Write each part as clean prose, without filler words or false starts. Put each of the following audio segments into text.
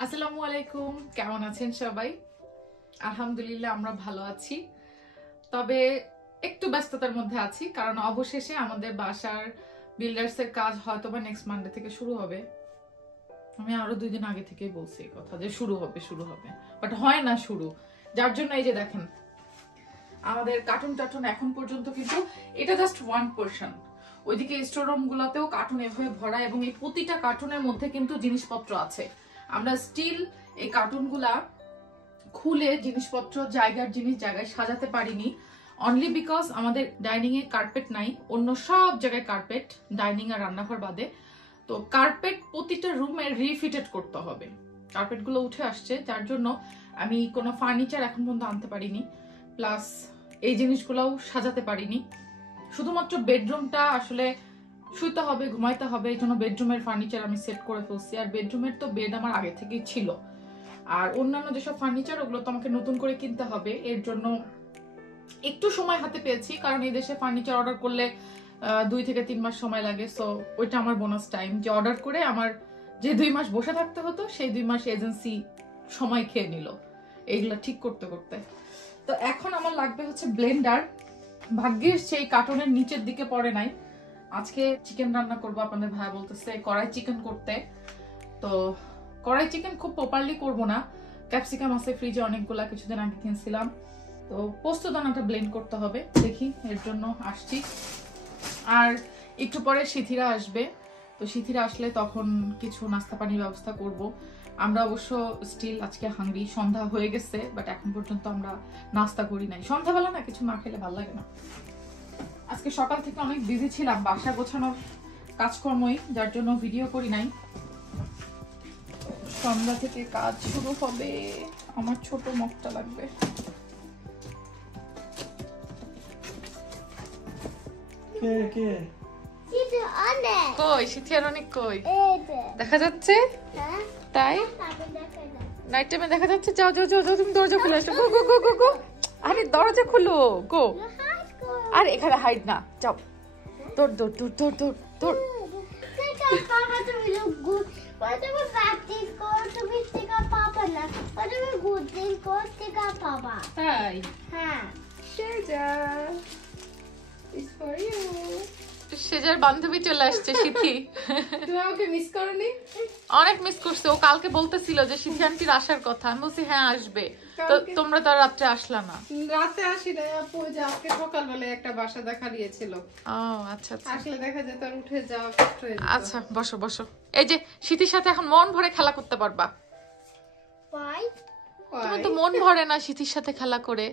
আসসালামু আলাইকুম, কেমন আছেন সবাই? আলহামদুলিল্লাহ আমরা ভালো আছি, তবে একটু ব্যস্ততার মধ্যে আছি কারণ অবশেষে আমাদের বাসার বিল্ডার্সের কাজ হয়তোবা নেক্সট মানডে থেকে শুরু হবে। আমি আরো 2 দিন আগে থেকেই বলছি এই কথা যে শুরু হবে, বাট হয় না শুরু। যার জন্য এই যে দেখেন আমাদের কার্টুন এখন পর্যন্ত কিন্তু এটা জাস্ট 1%। ওইদিকে স্টোর রুম গুলাতেও কার্টুন এভাবে ভরা এবং এই প্রতিটা কার্টুনের মধ্যে কিন্তু জিনিসপত্র আছে। আমরা স্টিল এই কার্টুনগুলা খুলে জিনিসপত্র জায়গায় সাজাতে পারিনি, অনলি বিকজ আমাদের ডাইনিং এ কার্পেট নাই, অন্য সব জায়গায় কার্পেট, ডাইনিং আর রান্নাঘর বাদে। তো কার্পেট প্রতিটা রুমে রিফিটেড করতে হবে। কার্পেট গুলো উঠে আসছে, যার জন্য আমি কোনো ফার্নিচার এখন পর্যন্ত আনতে পারিনি, প্লাস এই জিনিসগুলোও সাজাতে পারিনি। শুধুমাত্র বেডরুমটা আসলে শুইতে হবে, ঘুমাইতে হবে, এই জন্য বেডরুমের ফার্নিচার আমি সেট করে ফেলছি। আর বেডরুমের তো বেড আমার আগে থেকেই ছিল, আর অন্যান্য যেসব ফার্নিচার ওগুলো তো আমাকে নতুন করে কিনতে হবে। এর জন্য একটু সময় হাতে পেয়েছি, কারণ এই দেশে ফার্নিচার অর্ডার করলে 2 থেকে 3 মাস সময় লাগে। সো ওইটা আমার বোনাস টাইম, যে অর্ডার করে আমার যে 2 মাস বসে থাকতে হতো সেই 2 মাস এজেন্সি সময় খেয়ে নিল এইগুলা ঠিক করতে করতে। তো এখন আমার লাগবে হচ্ছে ব্লেন্ডার। ভাগ্যিস সেই কার্টনের নিচের দিকে পড়ে নাই। আজকে চিকেন রান্না করবো, আপনাদের ভাই বলতেছে কড়াই চিকেন করতে। তো কড়াই চিকেন খুব প্রপারলি করবো না, ক্যাপসিকাম আছে ফ্রিজে অনেকগুলা, কিছুদিন আগে কিনছিলাম। তো পোস্ত দানাটা ব্লেন্ড করতে হবে, দেখি এর জন্য আসছি। আর একটু পরে সিথিরা আসবে, তো সিথিরা আসলে তখন কিছু নাস্তা পানির ব্যবস্থা করব। আমরা অবশ্য স্টিল আজকে হাংরি, সন্ধ্যা হয়ে গেছে, বাট এখন পর্যন্ত আমরা নাস্তা করি নাই। সন্ধ্যাবেলা না কিছু না খেলে ভালো লাগে না। আজকে সকাল থেকে অনেক বিজি ছিলাম বাসা গোছানোর কাজকর্মই, যার জন্য ভিডিও করি নাই। সন্ধ্যা থেকে কাজ শুরু হবে। আমার ছোট মগটা লাগবে। কই সিথিয়ার অনেক কই দেখা যাচ্ছে? তাই নাইট টাইমে দেখা যাচ্ছে। যাও যাও যাও যাও, তুমি দরজা খুলে আসো। গো গো গো গো গো, আরে দরজা খুলো গো। আর এখানে হাইড না, যাও দৌড় দৌড় দৌড় দৌড় দৌড় দৌড়। তাই হ্যাঁ, Sheza is for you. সেজার বান্ধবী চলে আসছে সিথি। তুমি আমাকে মিস করনি? অনেক মিস করছে। ও কালকে বলতেছিল যে সিথি আন্টির আসার কথা। আমি বলছি হ্যাঁ আসবে, তো তোমরা তো রাতে আসলা না। রাতে আসি না আপু, যে আজকে সকালবেলা একটা বাসা দেখা দিয়েছিল। ও আচ্ছা আচ্ছা, আসলে দেখা যেত আর উঠে যাওয়া কষ্ট হয়ে যেত। আচ্ছা বসো বসো। এই যে সিথির সাথে এখন মন ভরে খেলা করতে পারবা। তুমি তো মন ভরে না সিথির সাথে খেলা করে।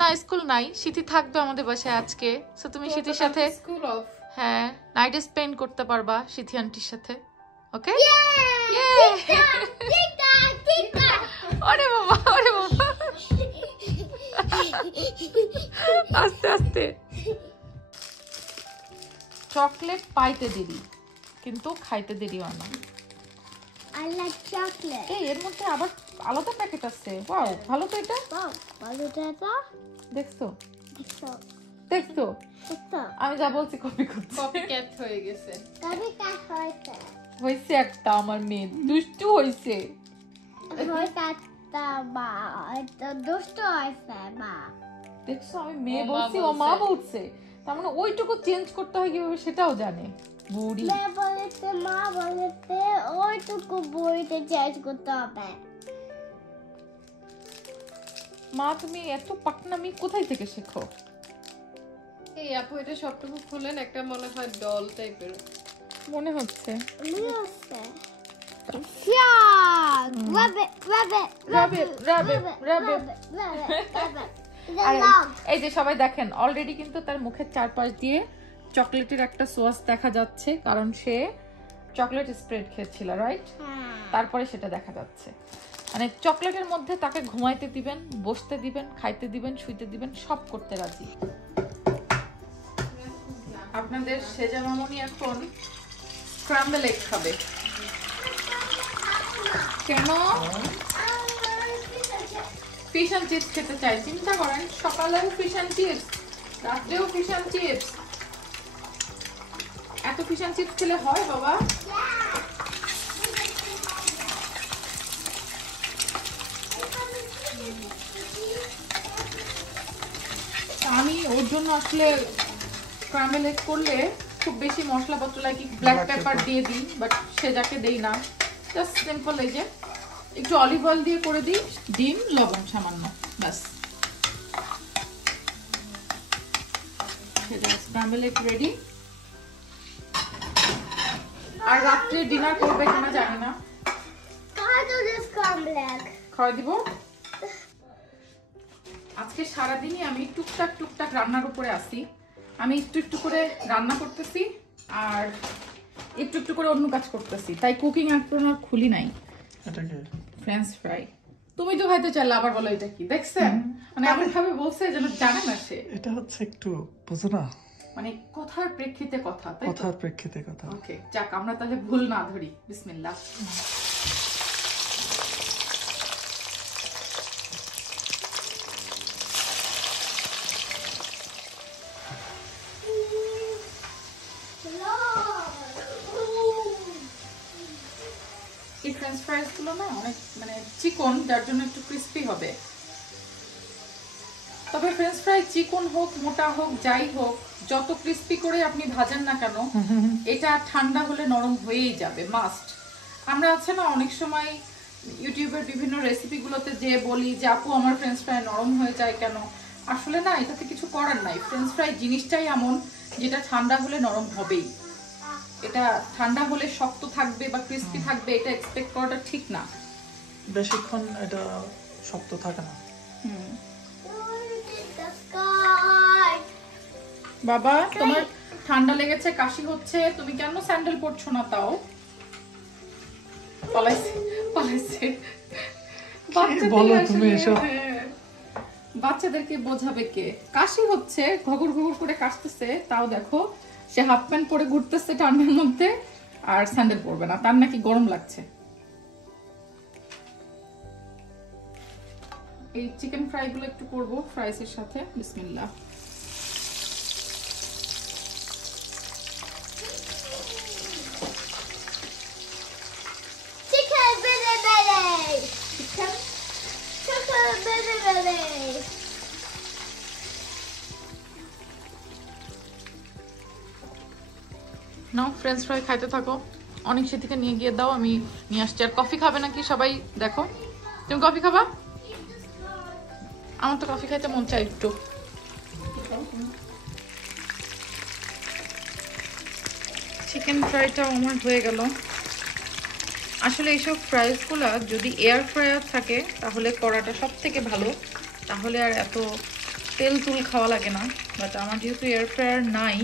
না স্কুল নাই, সিথি থাকবে আমাদের বাসায় আজকে। সো তুমি সিথির সাথে স্কুল অফ, হ্যাঁ নাইট স্পেন্ড করতে পারবা সিথি আন্টির সাথে। ওকে? ওরে বাবা ওরে বাবা, আস্তে আস্তে। চকলেট পাইতে দেরি কিন্তু খাইতে দেরি হয় না। I like chocolate. এই এর মধ্যে আবার আলাদা প্যাকেট আছে। ওয়াও, ভালো তো এটা। Wow, ভালো তো এটা। দেখছো দেখো, দেখছো, দেখো। আমি যা বলছি কপি করছে। কপি ক্যাট হয়ে গেছে। তবে কাজ হয়েছে। হইছে একটা, আমার মেয়ে দুষ্টু হইছে। হয়তো একটা বা এটা দুষ্ট হয়েছে বা। দেখছো আমি মেয়ে বলছি, ও মা বলছে, তার মানে ওইটুকু চেঞ্জ করতে হয় কিভাবে সেটাও জানে বুড়ি। মেয়ে বলেছে, মা বলেছে ওইটুকু বইতে চেঞ্জ করতে হবে। মা তুমি এত পাকনামি কোথায় থেকে শেখো? এই আপু এটা সবটুকু খুলেন, একটা মনে হয় ডল টাইপের মনে হচ্ছে। মনে হচ্ছে Yeah! Rub it, rub it, Rub it, rub it, rub it. rub it. এই যে সবাই দেখেন অলরেডি কিন্তু তার মুখের চারপাশ দিয়ে চকলেটের একটা সোয়াস দেখা যাচ্ছে, কারণ সে চকলেট স্প্রেড খেয়েছিল, রাইট? তারপরে সেটা দেখা যাচ্ছে। মানে চকলেটের মধ্যে তাকে ঘুমাইতে দিবেন, বসতে দিবেন, খাইতে দিবেন, শুইতে দিবেন, সব করতে রাজি। আপনাদের সেজা মামনি এখন স্ক্র্যাম্বল এগ খাবে। কেন? ফিশ এন্ড চিপস খেতে চাই। চিন্তা করেন, সকালেও ফিশ এন্ড চিপস, রাত্রেও ফিশ এন্ড চিপস। এত এত ফিশ এন্ড চিপস খেলে হয় বাবা? আমি ওর জন্য আসলে স্ক্র্যাম্বল এগ করলে খুব বেশি মশলাপত্র লাগে, ব্ল্যাক পেপার দিয়ে দিই, বাট সে যাকে দেই না, জাস্ট সিম্পল এই যে একটু অলিভ অয়েল দিয়ে করে দিই, ডিম, লবণ সামান্য, ব্যাস। Scramble egg ready. আর রাত্রে ডিনার করবে কিনা জানি না, খাওয়া দিব। আজকে সারাদিনই আমি টুকটাক টুকটাক রান্নার উপরে আসি। আমি একটু একটু করে রান্না করতেছি আর একটু একটু করে অন্য কাজ করতেছি, তাই কুকিং এখনো খুলি নাই। ফ্রেঞ্চ ফ্রাই তুমি তো খাইতে চাইলে, আবার বলো এটা কি দেখছেন, মানে এমন ভাবে বলছে যেন জানে না সে। এটা হচ্ছে একটু বুঝো না, মানে কথার প্রেক্ষিতে কথা, তাই কথার প্রেক্ষিতে কথা। ওকে, যাক আমরা তাহলে ভুল না ধরি। বিসমিল্লাহ। এই ফ্রেঞ্চ ফ্রাইস গুলো না অনেক মানে চিকন, যার জন্য একটু ক্রিস্পি হবে। তবে ফ্রেঞ্চ ফ্রাই চিকন হোক মোটা হোক যাই হোক, যত ক্রিস্পি করে আপনি ভাজেন না কেন, এটা ঠান্ডা হলে নরম হয়েই যাবে, মাস্ট। আমরা আছে না অনেক সময় ইউটিউবের বিভিন্ন রেসিপিগুলোতে যে বলি যে আপু আমার ফ্রেঞ্চ ফ্রাই নরম হয়ে যায় কেন, আসলে না এটাতে কিছু করার নাই। ফ্রেঞ্চ ফ্রাই জিনিসটাই এমন যেটা ঠান্ডা হলে নরম হবেই। এটা ঠান্ডা হলে শক্ত থাকবে বা ক্রিস্পি থাকবে এটা এক্সপেক্ট করাটা ঠিক না। বেশিক্ষণ এটা শক্ত থাকে না। বাবা তোমার ঠান্ডা লেগেছে, কাশি হচ্ছে, তুমি কেন স্যান্ডেল পরছো না? তাও পালাইছে পালাইছে। বাচ্চাদেরকে বোঝাবে কে? কাশি হচ্ছে, ঘগর ঘগর করে কাশতেছে, তাও দেখো সে হাফ প্যান্ট পরে ঘুরতেছে ঠান্ডার মধ্যে, আর স্যান্ডেল পরবে না, তার নাকি গরম লাগছে। এই চিকেন ফ্রাই গুলো একটু করবো ফ্রাইস এর সাথে। বিসমিল্লাহ। নাও ফ্রেঞ্চ ফ্রাই খাইতে থাকো, অনেক সে থেকে নিয়ে গিয়ে দাও, আমি নিয়ে আসছি। আর কফি খাবে নাকি সবাই? দেখো তুমি কফি খাবা? আমার তো কফি খাইতে মন চাই একটু। চিকেন ফ্রাইটা আমার হয়ে গেল। আসলে এইসব ফ্রাইসগুলো যদি এয়ার ফ্রায়ার থাকে তাহলে করাটা সব থেকে ভালো, তাহলে আর এত তেল তুল খাওয়া লাগে না। বাট আমার যেহেতু এয়ার ফ্রায়ার নাই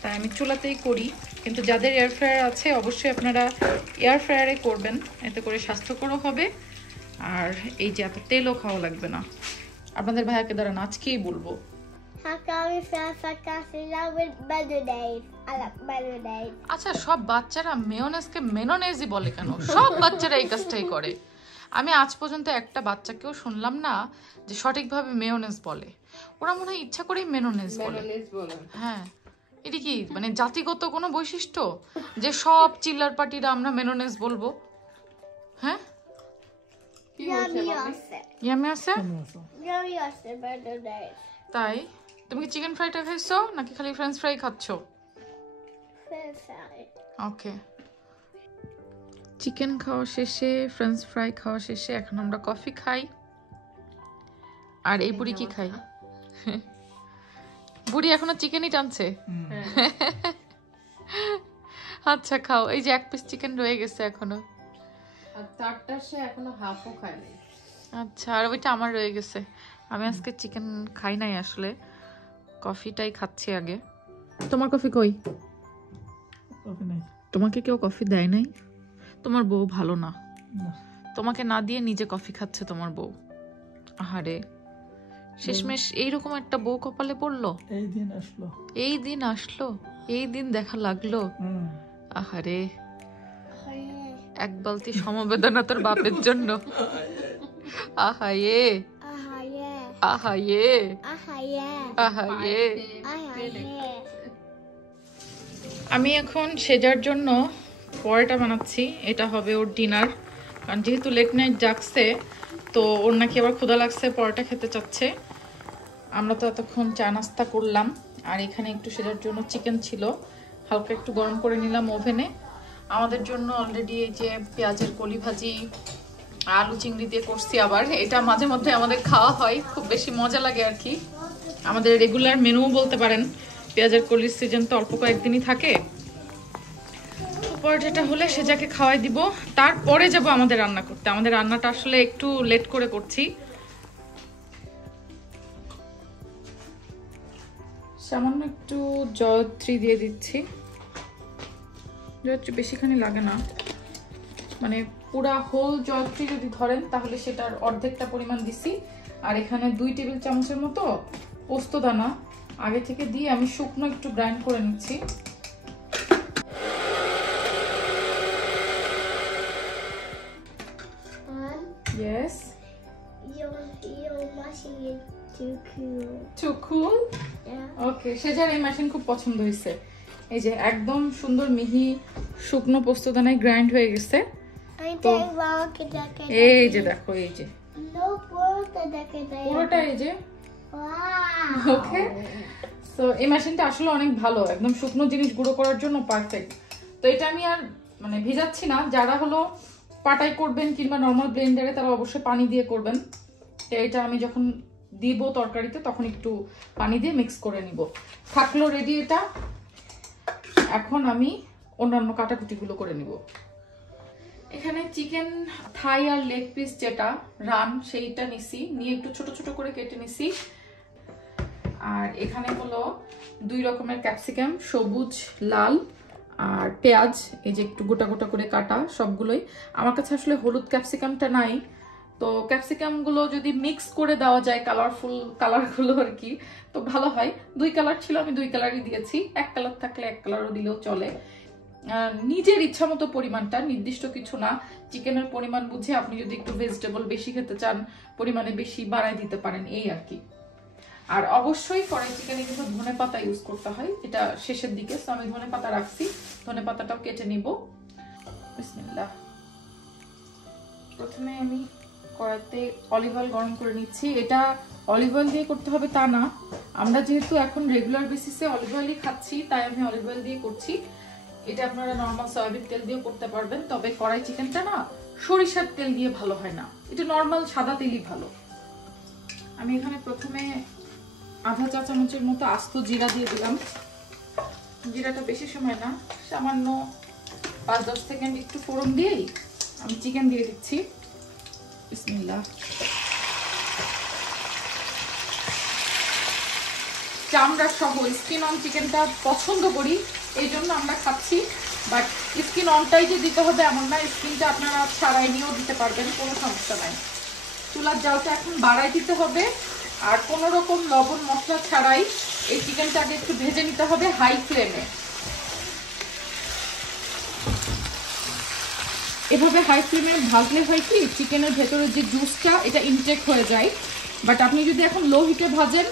তাই আমি চুলাতেই করি, কিন্তু যাদের এয়ার ফ্রায়ার আছে অবশ্যই আপনারা এয়ার ফ্রায়ারে করবেন, এতে করে স্বাস্থ্যকরও হবে আর এই যে এত তেলও খাওয়া লাগবে না। আপনাদের ভাইয়াকে দাঁড়ান আজকেই বলবো। আচ্ছা সব বাচ্চারা মেয়োনেজকে মেনোনেজই বলে কেন? সব বাচ্চারা এই কাজটাই করে। আমি আজ পর্যন্ত একটা বাচ্চাকেও শুনলাম না যে সঠিকভাবে মেয়োনেজ বলে। ওরা মনে হয় ইচ্ছা করেই মেনোনেজ বলে। হ্যাঁ, এটা কি মানে জাতিগত কোনো বৈশিষ্ট্য যে সব চিল্লার পার্টিরা আমরা মেনোনেজ বলবো? হ্যাঁ, ইয়ামি আছে তাই? তুমি কি চিকেন ফ্রাইটা খাইছো নাকি খালি ফ্রেঞ্চ ফ্রাই খাচ্ছো? ওকে, চিকেন খাওয়া শেষে, ফ্রেঞ্চ ফ্রাই খাওয়া শেষে এখন আমরা কফি খাই। আর এই বুড়ি কি খাই? বুড়ি এখনো চিকেনই টানছে। আচ্ছা খাও, এই যে এক পিস চিকেন রয়ে গেছে এখনো। আর চারটা সে এখনো হাফও খায় নাই। আচ্ছা, আর ওইটা আমার রয়ে গেছে। আমি আজকে চিকেন খাই নাই আসলে, কফিটাই খাচ্ছি আগে। তোমার কফি কই? কফি নাই। তোমাকে কেউ কফি দেয় নাই? তোমার বউ ভালো না, তোমাকে না দিয়ে নিজে কফি খাচ্ছে তোমার বউ। আহারে, শেষমেশ এইরকম একটা বউ কপালে পড়লো। এই দিন আসলো, এই দিন আসলো, এই দিন দেখা লাগলো। আহারে, এক বালতি সমবেদনা তোর বাপের জন্য। আহায়ে আহায়ে আহায়ে। আমি এখন সেজার জন্য পরোটা বানাচ্ছি, এটা হবে ওর ডিনার। কারণ যেহেতু লেট নাইট জাগছে, তো ওর নাকি আবার ক্ষুধা লাগছে, পরোটা খেতে চাচ্ছে। আমরা তো এতক্ষণ চা নাস্তা করলাম, আর এখানে একটু সেজার জন্য চিকেন ছিল, হালকা একটু গরম করে নিলাম ওভেনে। আমাদের জন্য অলরেডি এই যে পেঁয়াজের কলি ভাজি আলু চিংড়ি দিয়ে করছি। আবার এটা মাঝে মধ্যে আমাদের খাওয়া হয়, খুব বেশি মজা লাগে আর কি, আমাদের রেগুলার মেনুও বলতে পারেন। পেঁয়াজের কলির সিজন তো অল্প কয়েকদিনই থাকে। পরোটাটা হলে সেজাকে খাওয়াই দিব, তারপরে যাব আমাদের রান্না করতে। আমাদের রান্নাটা আসলে একটু লেট করে করছি। সামান্য একটু জয়ত্রী দিয়ে দিচ্ছি, জয়ত্রী বেশিখানি লাগে না, মানে পুরা হোল জয়ত্রী যদি ধরেন তাহলে সেটার অর্ধেকটা পরিমাণ দিছি। আর এখানে 2 টেবিল চামচের মতো পোস্ত দানা আগে থেকে দিয়ে আমি শুকনো একটু গ্রাইন্ড করে নিচ্ছি। Yes. Your machine is too cool. Too cool? Yeah. ওকে, সেজার এই মেশিন খুব পছন্দ হয়েছে। এই যে একদম সুন্দর মিহি শুকনো পোস্ত দানায় গ্রাইন্ড হয়ে গেছে। এই যে দেখো, এই যে পুরোটা এই যে। ওকে, সো এই মেশিনটা আসলে অনেক ভালো, একদম শুকনো জিনিস গুঁড়ো করার জন্য পারফেক্ট। তো এটা আমি আর মানে ভিজাচ্ছি না, যারা হলো পাটাই করবেন কিংবা নর্মাল ব্লেন্ডারে তারা অবশ্যই পানি দিয়ে করবেন। তো এটা আমি যখন দিব তরকারিতে তখন একটু পানি দিয়ে মিক্স করে নিব। থাকলো রেডি এটা। এখন আমি অন্যান্য কাটাকুটিগুলো করে নিব। এখানে চিকেন থাই আর লেগ পিস যেটা রান সেইটা নিছি, নিয়ে একটু ছোট ছোট করে কেটে নিছি। আর এখানে হলো 2 রকমের ক্যাপসিকাম, সবুজ লাল, আর পেঁয়াজ এই যে একটু গোটা গোটা করে কাটা সবগুলোই। আমার কাছে আসলে হলুদ ক্যাপসিকামটা নাই, তো ক্যাপসিকামগুলো যদি মিক্স করে দেওয়া যায় কালারফুল কালারগুলো আর কি, তো ভালো হয়। 2 কালার ছিল, আমি 2 কালারই দিয়েছি। 1 কালার থাকলে 1 কালারও দিলেও চলে। নিজের ইচ্ছা মতো পরিমাণটা, নির্দিষ্ট কিছু না। চিকেনের পরিমাণ বুঝে আপনি যদি একটু ভেজিটেবল বেশি খেতে চান পরিমাণে বেশি বাড়ায় দিতে পারেন, এই আর কি। আর অবশ্যই কড়াই চিকেনে কিন্তু ধনেপাতা ইউজ করতে হয়, এটা শেষের দিকে। তো আমি ধনেপাতা রাখছি, ধনেপাতাটাও কেটে নিব। বিসমিল্লাহ। প্রথমে আমি কড়াইতে অলিভ অয়েল গরম করে নিচ্ছি। এটা অলিভ অয়েল দিয়ে করতে হবে তা না, আমরা যেহেতু এখন রেগুলার বেসিসে অলিভ অয়েলই খাচ্ছি তাই আমি অলিভ অয়েল দিয়ে করছি। এটা আপনারা নর্মাল সয়াবিন তেল দিয়েও করতে পারবেন, তবে কড়াই চিকেনটা না সরিষার তেল দিয়ে ভালো হয় না, এটা নর্মাল সাদা তেলই ভালো। আমি এখানে প্রথমে আধা চা চামচের মতো আস্ত জিরা দিয়ে দিলাম। জিরাটা বেশি সময় না, সামান্য 5-10 সেকেন্ড একটু ফোড়ন দিয়েই আমি চিকেন দিয়ে দিচ্ছি। বিসমিল্লাহ। চামড়া সহ স্কিন অন চিকেনটা পছন্দ করি, এই জন্য আমরা খাচ্ছি। বাট স্কিন অনটাই যে দিতে হবে এমন না, স্কিনটা আপনারা ছাড়াই নিয়েও দিতে পারবেন, কোনো সমস্যা নাই। চুলার জালটা এখন বাড়াই দিতে হবে, আর কোনো রকম লবণ মশলা ছাড়াই এই চিকেনটাকে একটু ভেজে নিতে হবে হাই ফ্লেমে। এভাবে হাই ফ্লেমে ভাজলে হয় কি, চিকেনের ভেতরে যে জুসটা এটা ইনটেক হয়ে যায়। বাট আপনি যদি এখন লো হিটে ভাজেন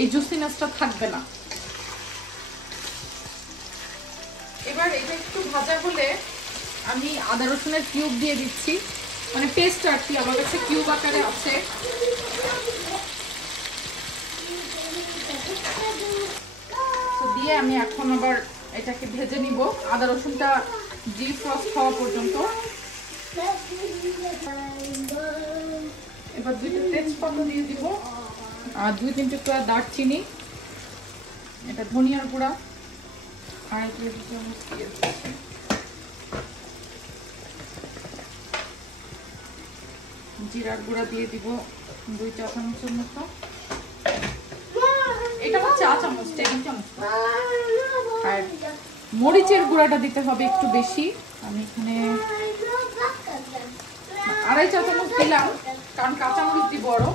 এই জুসিনেসটা থাকবে না। এবার এটা একটু ভাজা হলে আমি আদা রসুনের কিউব দিয়ে দিচ্ছি, মানে পেস্ট আর কি, আমার কাছে কিউব আকারে আছে। তো দিয়ে আমি এখন আবার এটাকে ভেজে নিব আদা রসুনটা ডিফ্রস্ট হওয়া পর্যন্ত। এবার 2টা তেজপাতা দিয়ে দিব, আর 2-3 টুকরা দারচিনি, এটা ধনিয়ার গুঁড়া, আর জিরার গুঁড়া দিয়ে দিব 2 চা চামচের মতো। এটা হচ্ছে চা চামচ, টেবিল চামচ। আর মরিচের গুঁড়াটা দিতে হবে একটু বেশি, আমি এখানে 2.5 চা চামচ দিলাম, কারণ কাঁচা মরিচ দিব আরো।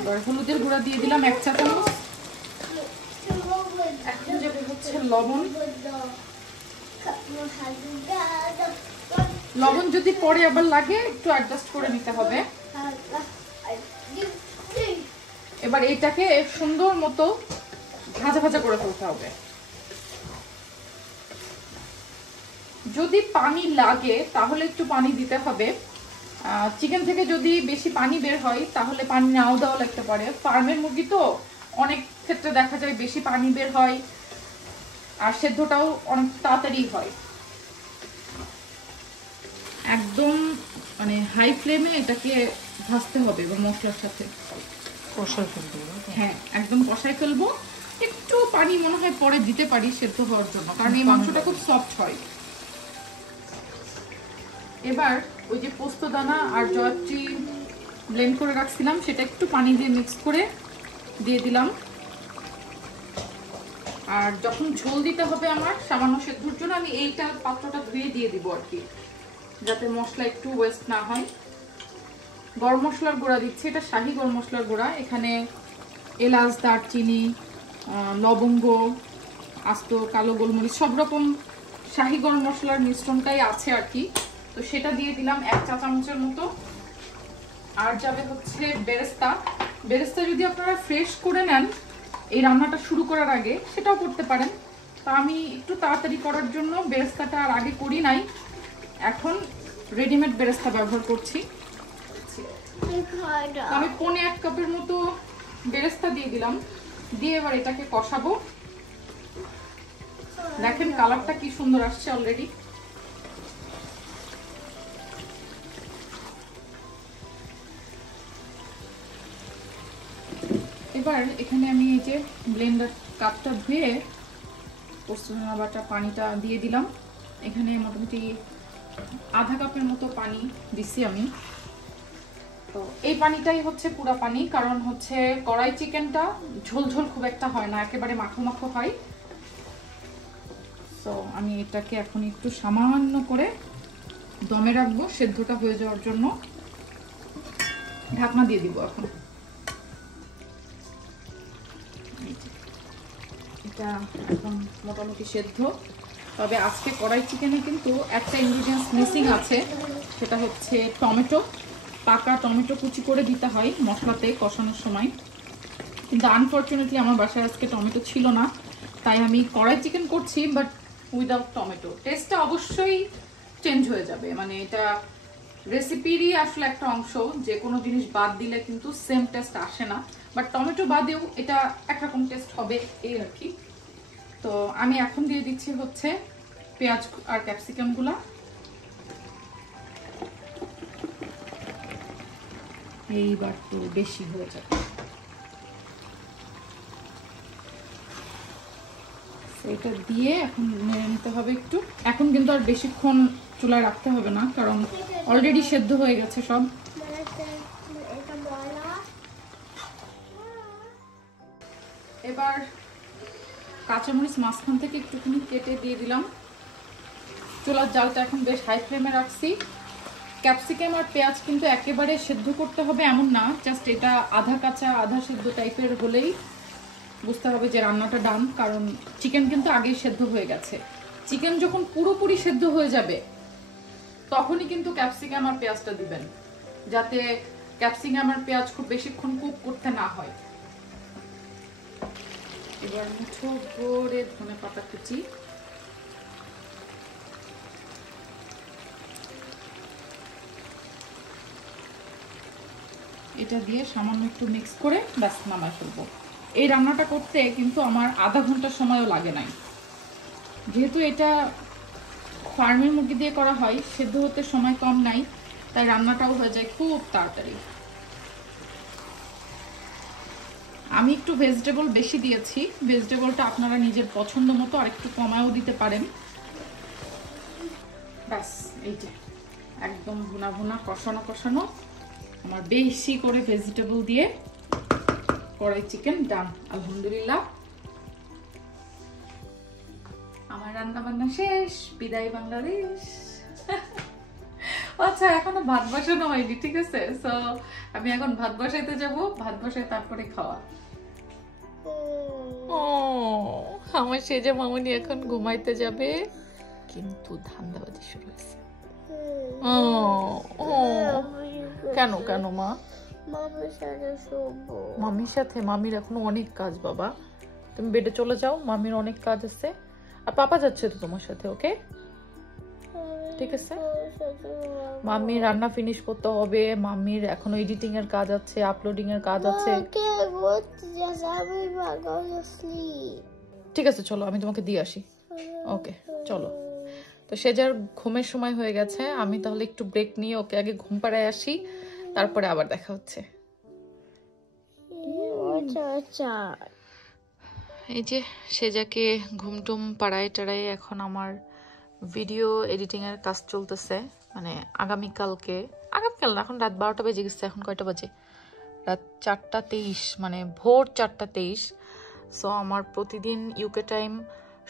এবার হলুদের গুঁড়া দিয়ে দিলাম 1 চা চামচ। এখন যাবে হচ্ছে লবণ। লবণ যদি পরে আবার লাগে একটু অ্যাডজাস্ট করে নিতে হবে। এবার এইটাকে সুন্দর মতো ভাজা ভাজা করে ফেলতে হবে। যদি পানি লাগে তাহলে একটু পানি দিতে হবে। চিকেন থেকে যদি বেশি পানি বের হয় তাহলে পানি নাও দেওয়া লাগতে পারে। ফার্মের মুরগি তো অনেক ক্ষেত্রে দেখা যায় বেশি পানি বের হয়, আর সেদ্ধটাও অনেক তাড়াতাড়ি হয়। একদম মানে হাই ফ্লেমে এটাকে ভাজতে হবে এবং মশলার সাথে কষাই ফেলবো। হ্যাঁ, একদম কষাই ফেলবো। একটু পানি মনে হয় পরে দিতে পারি সেদ্ধ হওয়ার জন্য, কারণ এই মাংসটা খুব সফট হয়। এবার ওই যে পোস্ত দানা আর জয়ত্রী ব্লেন্ড করে রাখছিলাম সেটা একটু পানি দিয়ে মিক্স করে দিয়ে দিলাম। আর যখন ঝোল দিতে হবে আমার সামান্য সেদ্ধর জন্য, আমি এইটা পাত্রটা ধুয়ে দিয়ে দিব আর কি, যাতে মশলা একটু ওয়েস্ট না হয়। গরম মশলার গুঁড়া দিচ্ছি, এটা শাহি গরম মশলার গুঁড়া। এখানে এলাচ, দারচিনি, লবঙ্গ, আস্ত কালো গোলমরিচ, সব রকম শাহি গরম মশলার মিশ্রণটাই আছে আর কি। তো সেটা দিয়ে দিলাম 1 চা চামচের মতো। আর যাবে হচ্ছে বেরেস্তা। বেরেস্তা যদি আপনারা ফ্রেশ করে নেন এই রান্নাটা শুরু করার আগে সেটাও করতে পারেন। তা আমি একটু তাড়াতাড়ি করার জন্য বেরেস্তাটা আর আগে করি নাই, এখন রেডিমেড বেরেস্তা ব্যবহার করছি। আমি 1.5 কাপের মতো বেরেস্তা দিয়ে দিলাম, দিয়ে এবার এটাকে কষাবো। দেখেন কালারটা কি সুন্দর আসছে অলরেডি। এবার এখানে আমি এই যে ব্লেন্ডার কাপটা ধুয়ে পোস্ত দানা বাটা পানিটা দিয়ে দিলাম। এখানে মোটামুটি আধা কাপের মতো পানি দিচ্ছি আমি। তো এই পানিটাই হচ্ছে পুরা পানি, কারণ হচ্ছে কড়াই চিকেনটা ঝোল ঝোল খুব একটা হয় না, একেবারে মাখো মাখো হয়। তো আমি এটাকে এখন একটু সামান্য করে দমে রাখবো সেদ্ধটা হয়ে যাওয়ার জন্য। ঢাকনা দিয়ে দিব এখন। এটা এখন মোটামুটি সেদ্ধ। তবে আজকে কড়াই চিকেনে কিন্তু একটা ইনগ্রিডিয়েন্টস মিসিং আছে, সেটা হচ্ছে টমেটো। পাকা টমেটো কুচি করে দিতে হয় মশলাতে কষানোর সময়, কিন্তু আনফরচুনেটলি আমার বাসায় আজকে টমেটো ছিল না, তাই আমি কড়াই চিকেন করছি বাট উইদাউট টমেটো। টেস্টটা অবশ্যই চেঞ্জ হয়ে যাবে, মানে এটা রেসিপিরই আসলে একটা অংশ। যে কোনো জিনিস বাদ দিলে কিন্তু সেম টেস্ট আসে না, বাট টমেটো বাদেও এটা একরকম টেস্ট হবে এই আর কি। তো আমি এখন দিয়ে দিচ্ছি হচ্ছে পেঁয়াজ আর ক্যাপসিকাম গুলা। এইবার তো বেশি হয়ে যাবে, এটা দিয়ে এখন নেড়ে নিতে হবে একটু। এখন কিন্তু আর বেশিক্ষণ চুলায় রাখতে হবে না, কারণ অলরেডি সেদ্ধ হয়ে গেছে সব। এবার কাঁচামরিচ মাঝখান থেকে একটুখানি কেটে দিয়ে দিলাম। চুলার জালটা এখন বেশ হাই ফ্লেমে রাখছি। ক্যাপসিকাম আর পেঁয়াজ কিন্তু একেবারে সেদ্ধ করতে হবে এমন না, জাস্ট এটা আধা কাঁচা আধা সেদ্ধ টাইপের হলেই বুঝতে হবে যে রান্নাটা ডান, কারণ চিকেন কিন্তু আগেই সেদ্ধ হয়ে গেছে। চিকেন যখন পুরোপুরি সেদ্ধ হয়ে যাবে তখনই কিন্তু ক্যাপসিকাম আর পেঁয়াজটা দিবেন, যাতে ক্যাপসিকাম আর পেঁয়াজ খুব বেশিক্ষণ কুক করতে না হয়। এবার মুঠো ভরে ধনে পাতা কুচি, এটা দিয়ে সামান্য একটু মিক্স করে ব্যাস নামায় ফেলবো। এই রান্নাটা করতে কিন্তু আমার আধা ঘন্টা সময়ও লাগে নাই, যেহেতু এটা ফার্মের মুরগি দিয়ে করা হয়, সেদ্ধ হতে সময় কম নাই, তাই রান্নাটাও হয়ে যায় খুব তাড়াতাড়ি। আমি একটু ভেজিটেবল বেশি দিয়েছি, ভেজিটেবলটা আপনারা নিজের পছন্দ মতো আর একটু কমায়ও দিতে পারেন। ব্যাস এই যে একদম ভুনা ভুনা কষানো কষানো আমার বেশি করে ভেজিটেবল দিয়ে কড়াই চিকেন ডান। আলহামদুলিল্লাহ আমার রান্না বান্না শেষ। বিদায় বাংলাদেশ। আচ্ছা এখনো ভাত বসানো হয়নি, ঠিক আছে? সো আমি এখন ভাত বসাইতে যাব, ভাত বসাই তারপরে খাওয়া। আমার সেজে মামুনি এখন ঘুমাইতে যাবে, কিন্তু ধান্দাবাজি শুরু হয়েছে। কেন কেন মা? মামির সাথে শোবো। মামির সাথে? মামির এখনো অনেক কাজ বাবা, তুমি বেডে চলে যাও, মামির অনেক কাজ আছে। আর পাপা যাচ্ছে তো তোমার সাথে, ওকে? ঠিক আছে, মামির রান্না ফিনিশ করতে হবে, মামির এখনো এডিটিং এর কাজ আছে, আপলোডিং এর কাজ আছে। ঠিক আছে চলো, আমি তোমাকে দিয়ে আসি। ওকে চলো। তো সেজার ঘুমের সময় হয়ে গেছে, আমি তাহলে একটু ব্রেক নিয়ে ওকে আগে ঘুম পাড়ায় আসি, তারপরে আবার দেখা হচ্ছে। এই যে সেজাকে ঘুমটুম পাড়ায় টাড়ায় এখন আমার ভিডিও এডিটিং এর কাজ চলতেছে। মানে আগামীকাল না, এখন রাত 12টা বেজে গেছে। এখন কয়টা বাজে? রাত 4টা 23, মানে ভোর 4টা 23। সো আমার প্রতিদিন ইউকে টাইম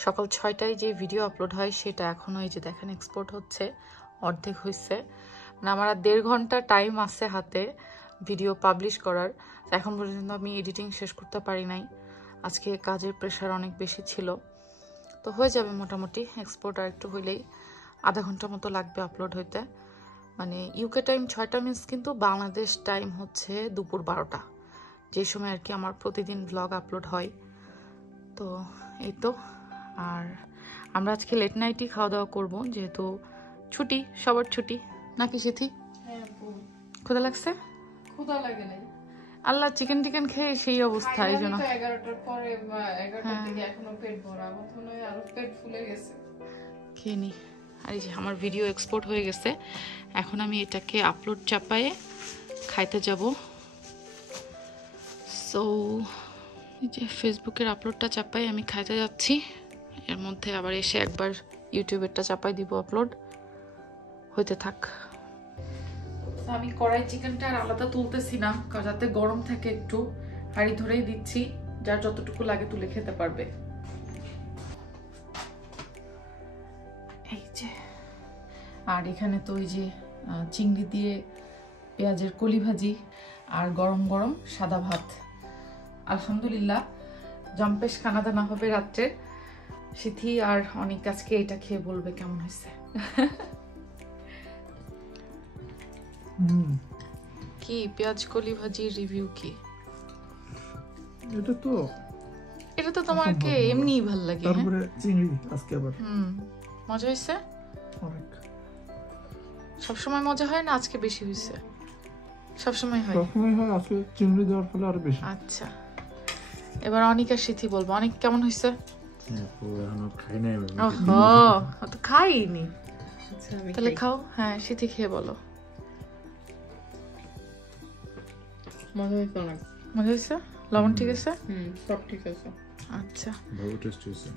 সকাল 6টায় যে ভিডিও আপলোড হয় সেটা এখনো এই যে দেখেন এক্সপোর্ট হচ্ছে, অর্ধেক হয়েছে। মানে আমার আর 1.5 ঘন্টা টাইম আছে হাতে ভিডিও পাবলিশ করার। এখন পর্যন্ত আমি এডিটিং শেষ করতে পারি নাই, আজকে কাজের প্রেশার অনেক বেশি ছিল। তো হয়ে যাবে মোটামুটি, এক্সপোর্ট আর একটু হইলেই আধা ঘন্টা মতো লাগবে আপলোড হইতে। মানে ইউকে টাইম 6টা মিনস, কিন্তু বাংলাদেশ টাইম হচ্ছে দুপুর 12টা, যে সময় আর কি আমার প্রতিদিন ব্লগ আপলোড হয়। তো এই তো। আর আমরা আজকে লেট নাইটই খাওয়া দাওয়া করবো, যেহেতু ছুটি, সবার ছুটি নাকি সিথি? ক্ষুধা লাগছে? ক্ষুধা লাগে নাই আল্লাহ, চিকেন টিকেন খেয়ে সেই অবস্থা। এই জন্য 11টার পরে 11টার দিকে এখনো পেট ভরা, এখন আরো পেট ফুলে গেছে। খেয়ে নি। আর এই যে আমার ভিডিও এক্সপোর্ট হয়ে গেছে, এখন আমি এটাকে আপলোড চাপায়ে খাইতে যাব। সো এই যে ফেসবুকের আপলোডটা চাপাই আমি খাইতে যাচ্ছি, এর মধ্যে আবার এসে একবার ইউটিউবেরটা চাপাই দিব, আপলোড হইতে থাক। আমি কড়াই চিকেনটা আর আলাদা তুলতেছি না, কারণ যাতে গরম থাকে একটু, হাঁড়ি ধরেই দিচ্ছি, যার যতটুকু লাগে তুলে খেতে পারবে। এই যে, আর এখানে তো ওই যে চিংড়ি দিয়ে পেঁয়াজের কলি ভাজি আর গরম গরম সাদা ভাত। আলহামদুলিল্লাহ, জম্পেশ খানা দানা হবে রাত্রে। সিথি আর অনেক আজকে এটা খেয়ে বলবে কেমন হয়েছে। কি পেঁয়াজ কলি ভাজির রিভিউ কি? এটা তো তোমাকে এমনি ভালো লাগে। তারপরে চিংড়ি আজকে আবার মজা হয়েছে অনেক। সবসময় মজা হয় না, আজকে বেশি হয়েছে? সবসময় হয়? সবসময় হয়, আজকে চিংড়ি দেওয়ার ফলে আরো বেশি। আচ্ছা, এবার অনিকা সিথি বলবো। অনেক কেমন হয়েছে? তো খাইনি, তাহলে খাও। হ্যাঁ, সিথি খেয়ে বলো। মজা হয়েছে অনেক। মজা হয়েছে? লবণ ঠিক আছে? সব ঠিক আছে। আচ্ছা ভালো টেস্ট হয়েছে।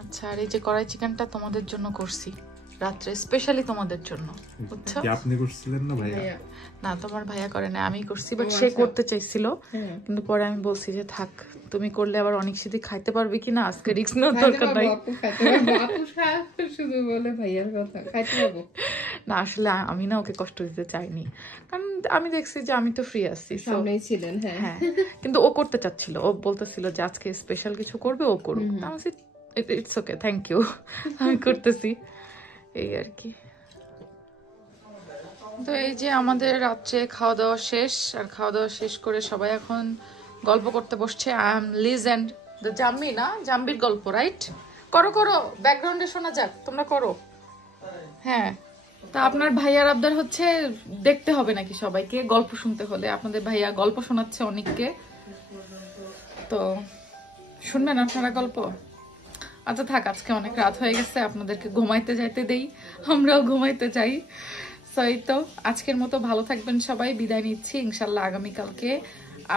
আচ্ছা, আর এই যে কড়াই চিকেনটা তোমাদের জন্য করছি রাত্রে, স্পেশালি তোমাদের জন্য, বুঝছো? কি আপনি করছিলেন না ভাইয়া? না, তোমার ভাইয়া করে না, আমি করছি। বাট সে করতে চাইছিল, কিন্তু পরে আমি বলছি যে থাক, তুমি করলে আবার অনেক সিদ্ধি খাইতে পারবে কিনা, আজকে রিস্ক নেওয়ার দরকার নাই। শুধু বলে ভাইয়ার কথা, খাইতে পারবো না, আসলে আমি না ওকে কষ্ট দিতে চাইনি, কারণ আমি দেখছি যে আমি তো ফ্রি আছি, সামনেই ছিলেন। হ্যাঁ, কিন্তু ও করতে চাচ্ছিল, ও বলতেছিল যে আজকে স্পেশাল কিছু করবে, ও করুক। আমি বলছি ইটস ওকে, থ্যাংক ইউ, আমি করতেছি, এই আর কি। তো এই যে আমাদের রাত্রে খাওয়া দাওয়া শেষ, আর খাওয়া দাওয়া শেষ করে সবাই এখন গল্প করতে বসছে। I am Liz and the zombie, না জাম্বির গল্প, রাইট? করো করো, ব্যাকগ্রাউন্ডে শোনা যাক, তোমরা করো। হ্যাঁ, তা আপনার ভাইয়ার আবদার হচ্ছে দেখতে হবে নাকি সবাইকে গল্প শুনতে হলে? আপনাদের ভাইয়া গল্প শোনাচ্ছে অনেককে, তো শুনবেন আপনারা গল্প? আচ্ছা থাক, আজকে অনেক রাত হয়ে গেছে, আপনাদেরকে ঘুমাইতে যাইতে দেই, আমরাও ঘুমাইতে যাই। এই তো আজকের মতো ভালো থাকবেন সবাই, বিদায় নিচ্ছি। ইনশাল্লাহ আগামীকালকে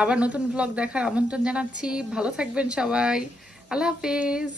আবার নতুন ব্লগ দেখার আমন্ত্রণ জানাচ্ছি। ভালো থাকবেন সবাই, আল্লাহ হাফেজ।